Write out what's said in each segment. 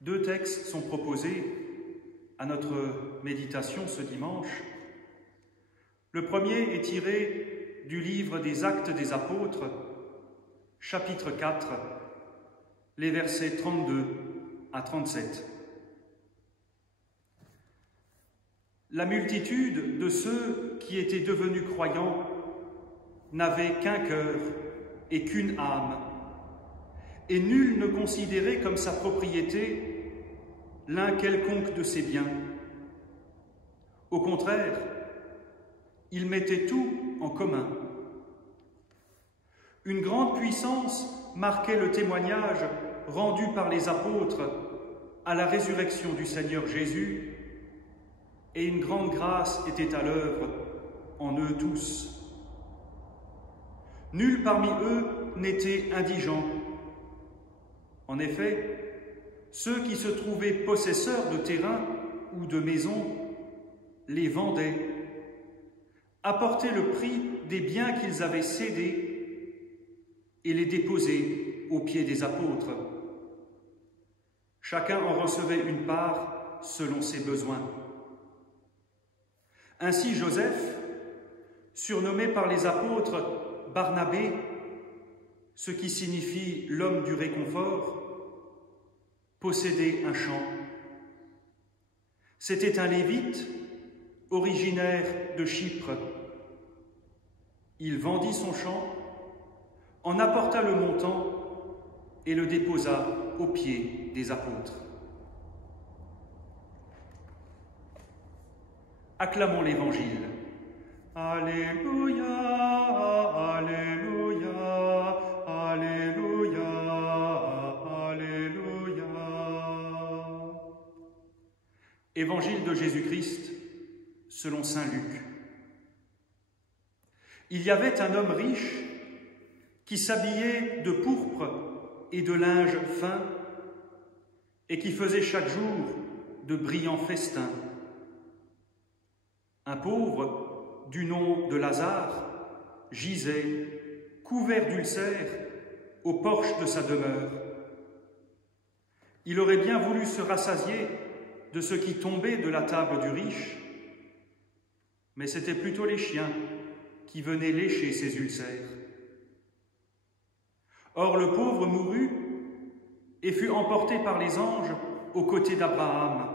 Deux textes sont proposés à notre méditation ce dimanche. Le premier est tiré du livre des Actes des Apôtres, chapitre 4, les versets 32 à 37. La multitude de ceux qui étaient devenus croyants n'avait qu'un cœur et qu'une âme, et nul ne considérait comme sa propriété l'un quelconque de ses biens. Au contraire, ils mettaient tout en commun. Une grande puissance marquait le témoignage rendu par les apôtres à la résurrection du Seigneur Jésus, et une grande grâce était à l'œuvre en eux tous. Nul parmi eux n'était indigent. En effet, ceux qui se trouvaient possesseurs de terrains ou de maisons les vendaient, apportaient le prix des biens qu'ils avaient cédés et les déposaient aux pieds des apôtres. Chacun en recevait une part selon ses besoins. Ainsi Joseph, surnommé par les apôtres Barnabé, ce qui signifie l'homme du réconfort, possédait un champ. C'était un Lévite originaire de Chypre. Il vendit son champ, en apporta le montant et le déposa aux pieds des apôtres. Acclamons l'Évangile. Alléluia, Alléluia, Alléluia, Alléluia. Évangile de Jésus-Christ selon saint Luc. Il y avait un homme riche qui s'habillait de pourpre et de linge fin et qui faisait chaque jour de brillants festins. Un pauvre, du nom de Lazare, gisait, couvert d'ulcères, au porche de sa demeure. Il aurait bien voulu se rassasier de ce qui tombait de la table du riche, mais c'étaient plutôt les chiens qui venaient lécher ses ulcères. Or le pauvre mourut et fut emporté par les anges aux côtés d'Abraham.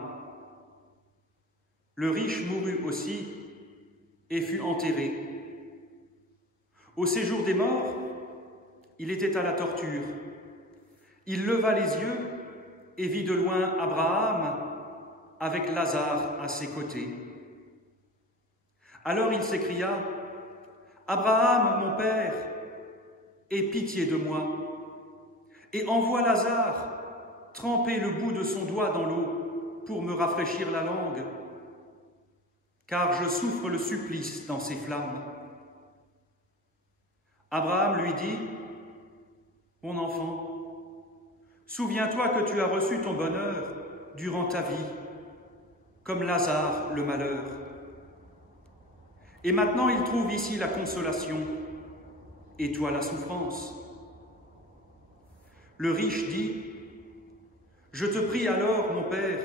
Le riche mourut aussi et fut enterré. Au séjour des morts, il était à la torture. Il leva les yeux et vit de loin Abraham avec Lazare à ses côtés. Alors il s'écria : « Abraham, mon père, aie pitié de moi, et envoie Lazare tremper le bout de son doigt dans l'eau pour me rafraîchir la langue, car je souffre le supplice dans ces flammes. » Abraham lui dit : « Mon enfant, souviens-toi que tu as reçu ton bonheur durant ta vie, comme Lazare le malheur. Et maintenant il trouve ici la consolation, et toi la souffrance. » Le riche dit : « Je te prie alors, mon père,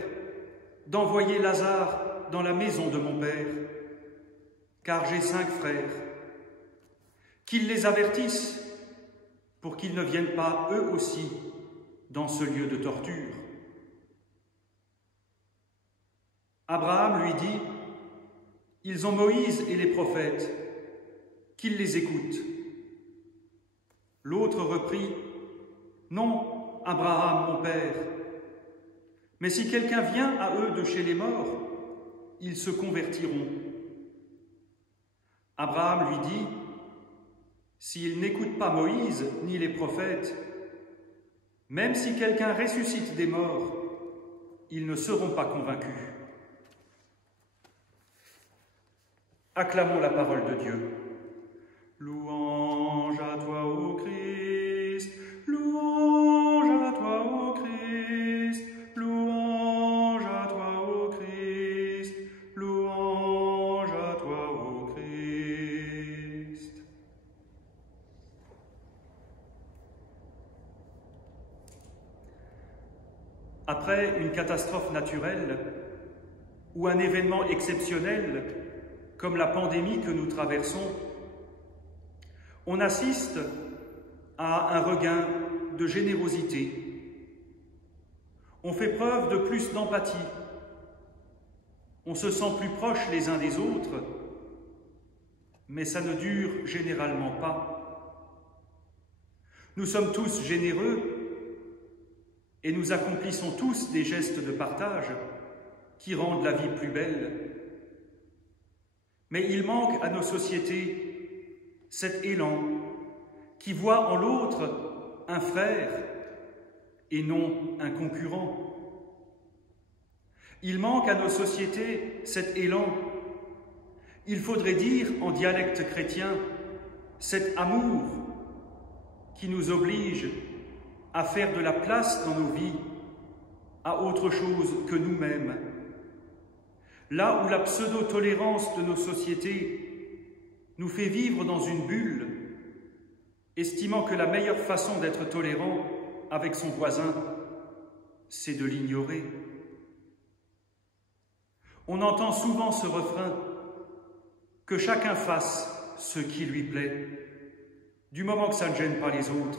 d'envoyer Lazare dans la maison de mon père, car j'ai 5 frères, qu'ils les avertissent pour qu'ils ne viennent pas eux aussi dans ce lieu de torture. » Abraham lui dit : « Ils ont Moïse et les prophètes, qu'ils les écoutent. » L'autre reprit : « Non, Abraham, mon père, mais si quelqu'un vient à eux de chez les morts, ils se convertiront. » Abraham lui dit : « S'ils n'écoutent pas Moïse ni les prophètes, même si quelqu'un ressuscite des morts, ils ne seront pas convaincus. » Acclamons la parole de Dieu. Louange à toi, ô Christ, louange à toi, ô Christ, louange à toi, ô Christ, louange à toi, ô Christ. après une catastrophe naturelle ou un événement exceptionnel comme la pandémie que nous traversons, on assiste à un regain de générosité. On fait preuve de plus d'empathie. On se sent plus proches les uns des autres, mais ça ne dure généralement pas. Nous sommes tous généreux et nous accomplissons tous des gestes de partage qui rendent la vie plus belle. Mais il manque à nos sociétés cet élan qui voit en l'autre un frère et non un concurrent. Il manque à nos sociétés cet élan, il faudrait dire en dialecte chrétien, cet amour qui nous oblige à faire de la place dans nos vies à autre chose que nous-mêmes. Là où la pseudo-tolérance de nos sociétés nous fait vivre dans une bulle, estimant que la meilleure façon d'être tolérant avec son voisin, c'est de l'ignorer. On entend souvent ce refrain, que chacun fasse ce qui lui plaît, du moment que ça ne gêne pas les autres.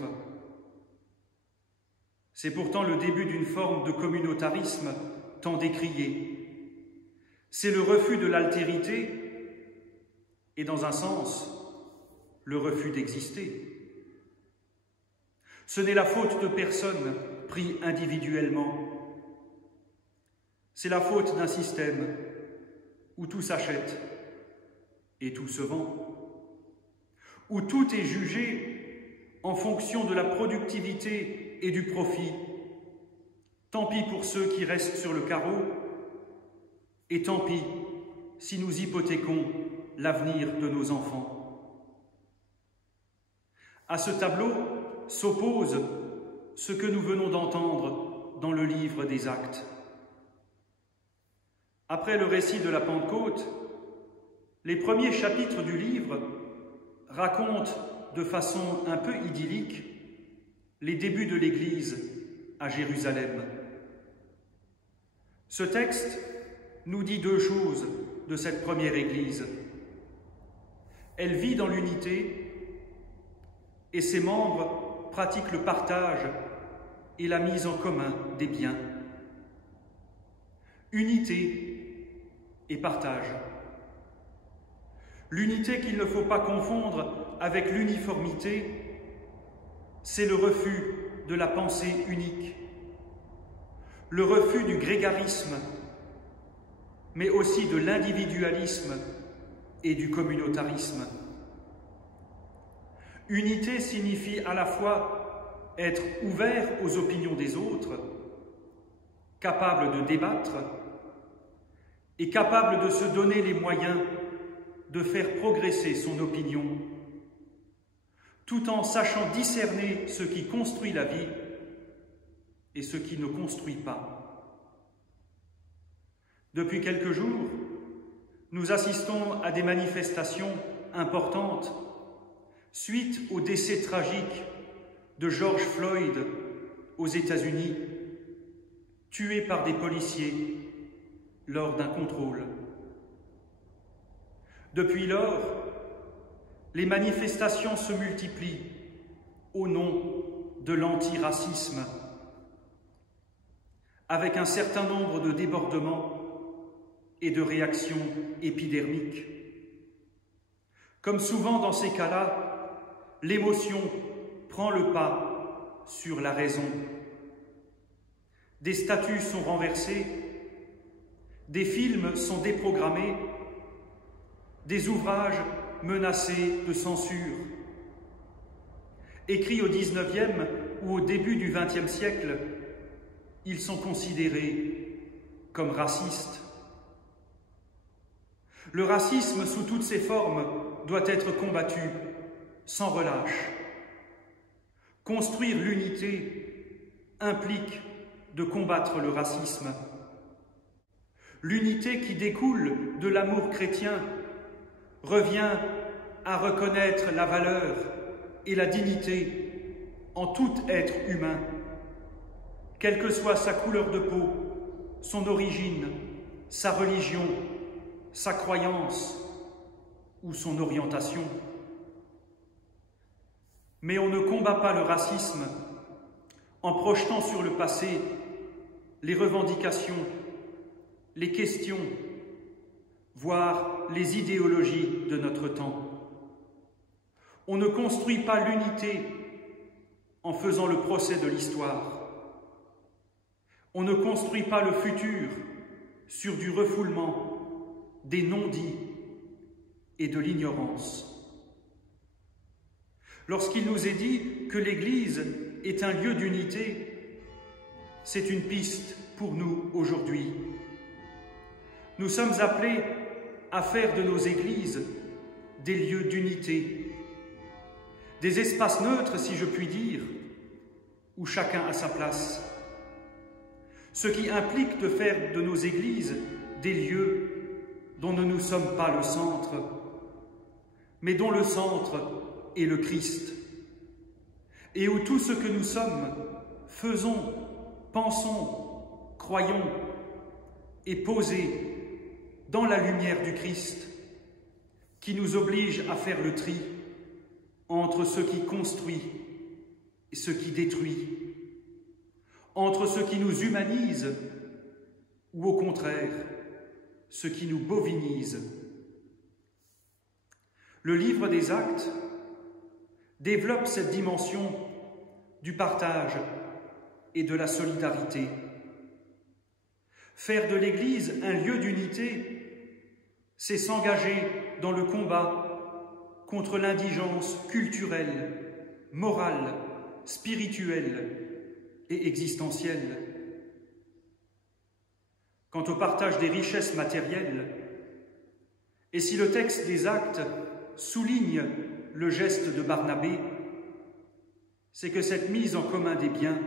C'est pourtant le début d'une forme de communautarisme tant décriée. C'est le refus de l'altérité et, dans un sens, le refus d'exister. Ce n'est la faute de personne pris individuellement. C'est la faute d'un système où tout s'achète et tout se vend, où tout est jugé en fonction de la productivité et du profit. Tant pis pour ceux qui restent sur le carreau, et tant pis si nous hypothéquons l'avenir de nos enfants. À ce tableau s'oppose ce que nous venons d'entendre dans le livre des Actes. Après le récit de la Pentecôte, les premiers chapitres du livre racontent de façon un peu idyllique les débuts de l'Église à Jérusalem. Ce texte nous dit deux choses de cette première Église. Elle vit dans l'unité et ses membres pratiquent le partage et la mise en commun des biens. Unité et partage. L'unité qu'il ne faut pas confondre avec l'uniformité, c'est le refus de la pensée unique, le refus du grégarisme, mais aussi de l'individualisme et du communautarisme. Unité signifie à la fois être ouvert aux opinions des autres, capable de débattre et capable de se donner les moyens de faire progresser son opinion, tout en sachant discerner ce qui construit la vie et ce qui ne construit pas. Depuis quelques jours, nous assistons à des manifestations importantes suite au décès tragique de George Floyd aux États-Unis, tué par des policiers lors d'un contrôle. Depuis lors, les manifestations se multiplient au nom de l'antiracisme, avec un certain nombre de débordements et de réactions épidermiques. Comme souvent dans ces cas-là, l'émotion prend le pas sur la raison. Des statues sont renversées, des films sont déprogrammés, des ouvrages menacés de censure. Écrits au XIXe ou au début du XXe siècle, ils sont considérés comme racistes. Le racisme sous toutes ses formes doit être combattu sans relâche. Construire l'unité implique de combattre le racisme. L'unité qui découle de l'amour chrétien revient à reconnaître la valeur et la dignité en tout être humain quelle que soit sa couleur de peau, son origine, sa religion, sa croyance ou son orientation. Mais on ne combat pas le racisme en projetant sur le passé les revendications, les questions, voire les idéologies de notre temps. On ne construit pas l'unité en faisant le procès de l'histoire. On ne construit pas le futur sur du refoulement, des non-dits et de l'ignorance. Lorsqu'il nous est dit que l'Église est un lieu d'unité, c'est une piste pour nous aujourd'hui. Nous sommes appelés à faire de nos églises des lieux d'unité, des espaces neutres, si je puis dire, où chacun a sa place. Ce qui implique de faire de nos églises des lieux dont nous ne sommes pas le centre, mais dont le centre est le Christ, et où tout ce que nous sommes, faisons, pensons, croyons, est posé dans la lumière du Christ, qui nous oblige à faire le tri entre ce qui construit et ce qui détruit, entre ce qui nous humanise ou au contraire, ce qui nous bovinise. Le livre des Actes développe cette dimension du partage et de la solidarité. Faire de l'Église un lieu d'unité, c'est s'engager dans le combat contre l'indigence culturelle, morale, spirituelle et existentielle. Quant au partage des richesses matérielles, et si le texte des Actes souligne le geste de Barnabé, c'est que cette mise en commun des biens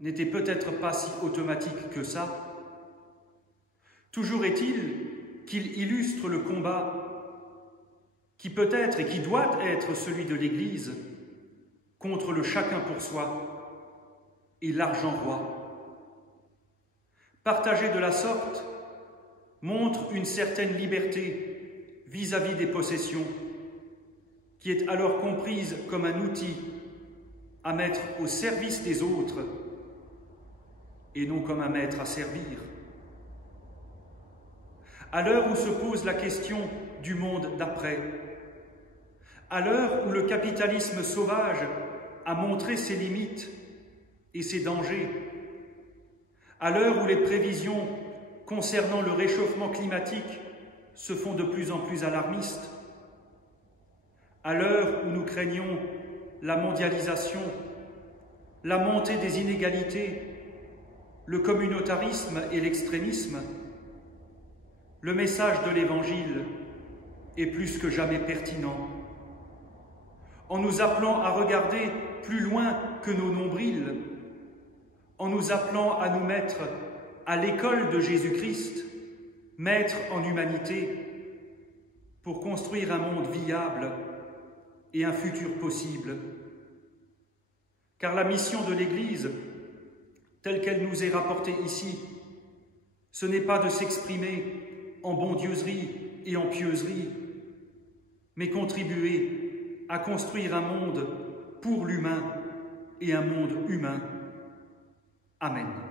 n'était peut-être pas si automatique que ça. Toujours est-il qu'il illustre le combat qui peut être et qui doit être celui de l'Église contre le chacun pour soi et l'argent roi. Partager de la sorte montre une certaine liberté vis-à-vis des possessions, qui est alors comprise comme un outil à mettre au service des autres et non comme un maître à servir. À l'heure où se pose la question du monde d'après, à l'heure où le capitalisme sauvage a montré ses limites et ses dangers, à l'heure où les prévisions concernant le réchauffement climatique se font de plus en plus alarmistes, à l'heure où nous craignons la mondialisation, la montée des inégalités, le communautarisme et l'extrémisme, le message de l'Évangile est plus que jamais pertinent. En nous appelant à regarder plus loin que nos nombrils, en nous appelant à nous mettre à l'école de Jésus-Christ, maître en humanité, pour construire un monde viable et un futur possible. Car la mission de l'Église, telle qu'elle nous est rapportée ici, ce n'est pas de s'exprimer en bondieuserie et en pieuserie, mais contribuer à construire un monde pour l'humain et un monde humain. Amen.